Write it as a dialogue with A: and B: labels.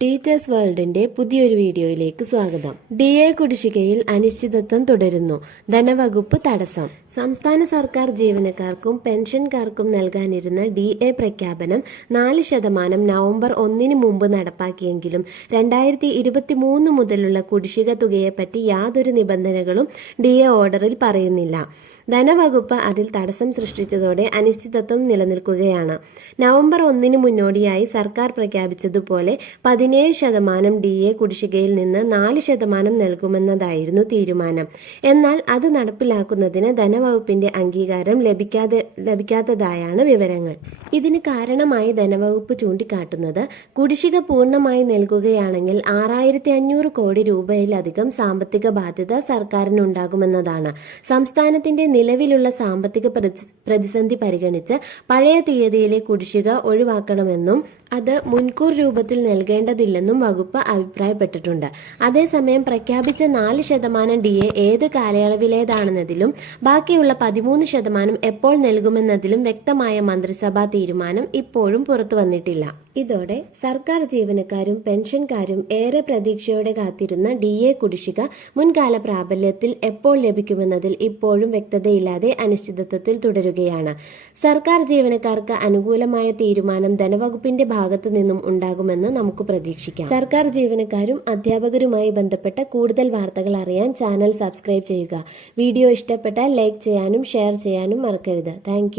A: Teachers വേൾഡിന്റെ പുതിയൊരു വീഡിയോയിലേക്ക് സ്വാഗതം. ഡി എ കുടിശ്ശികയിൽ അനിശ്ചിതത്വം തുടരുന്നു. ധനവകുപ്പ് തടസ്സം. സംസ്ഥാന സർക്കാർ ജീവനക്കാർക്കും പെൻഷൻകാർക്കും നൽകാനിരുന്ന ഡി എ പ്രഖ്യാപനം നാല് ശതമാനം നവംബർ ഒന്നിന് മുമ്പ് നടപ്പാക്കിയെങ്കിലും രണ്ടായിരത്തി ഇരുപത്തി മൂന്ന് മുതലുള്ള കുടിശ്ശിക തുകയെപ്പറ്റി യാതൊരു നിബന്ധനകളും ഡി എ ഓർഡറിൽ പറയുന്നില്ല. ധനവകുപ്പ് അതിൽ തടസ്സം സൃഷ്ടിച്ചതോടെ അനിശ്ചിതത്വം നിലനിൽക്കുകയാണ്. നവംബർ ഒന്നിന് മുന്നോടിയായി സർക്കാർ പ്രഖ്യാപിച്ചതുപോലെ പതിനേഴ് ശതമാനം ഡി എ കുടിശ്ശികയിൽ നിന്ന് നാല് ശതമാനം നൽകുമെന്നതായിരുന്നു തീരുമാനം. എന്നാൽ അത് നടപ്പിലാക്കുന്നതിന് ധനവകുപ്പിന്റെ അംഗീകാരം ലഭിക്കാതെ ലഭിക്കാത്തതായാണ് വിവരങ്ങൾ. ഇതിന് കാരണമായി ധനവകുപ്പ് ചൂണ്ടിക്കാട്ടുന്നത് കുടിശ്ശിക പൂർണമായി നൽകുകയാണെങ്കിൽ ആറായിരത്തി അഞ്ഞൂറ് കോടി രൂപയിലധികം സാമ്പത്തിക ബാധ്യത സർക്കാരിനുണ്ടാകുമെന്നതാണ്. സംസ്ഥാനത്തിന്റെ നിലവിലുള്ള സാമ്പത്തിക പ്രതിസന്ധി പരിഗണിച്ച് പഴയ തീയതിയിലെ കുടിശ്ശിക ഒഴിവാക്കണമെന്നും അത് മുൻകൂർ രൂപത്തിൽ നൽകേണ്ടതില്ലെന്നും വകുപ്പ് അഭിപ്രായപ്പെട്ടിട്ടുണ്ട്. അതേസമയം പ്രഖ്യാപിച്ച നാല് ശതമാനം ഡി എ ഏത് കാലയളവിലേതാണെന്നതിലും ബാക്കിയുള്ള പതിമൂന്ന് ശതമാനം എപ്പോൾ നൽകുമെന്നതിലും വ്യക്തമായ മന്ത്രിസഭാ തീരുമാനം ഇപ്പോഴും പുറത്തു വന്നിട്ടില്ല. ഇതോടെ സർക്കാർ ജീവനക്കാരും പെൻഷൻകാരും ഏറെ പ്രതീക്ഷയോടെ കാത്തിരുന്ന ഡി എ കുടിശ്ശിക മുൻകാല പ്രാബല്യത്തിൽ എപ്പോൾ ലഭിക്കുമെന്നതിൽ ഇപ്പോഴും വ്യക്തതയില്ലാതെ അനിശ്ചിതത്വത്തിൽ തുടരുകയാണ്. സർക്കാർ ജീവനക്കാർക്ക് അനുകൂലമായ തീരുമാനം ധനവകുപ്പിന്റെ ഭാഗത്തു നിന്നും ഉണ്ടാകുമെന്ന് നമുക്ക് പ്രതീക്ഷിക്കാം. സർക്കാർ ജീവനക്കാരും അധ്യാപകരുമായി ബന്ധപ്പെട്ട കൂടുതൽ വാർത്തകൾ അറിയാൻ ചാനൽ സബ്സ്ക്രൈബ് ചെയ്യുക. വീഡിയോ ഇഷ്ടപ്പെട്ടാൽ ലൈക്ക് ചെയ്യാനും ഷെയർ ചെയ്യാനും മറക്കരുത്. താങ്ക്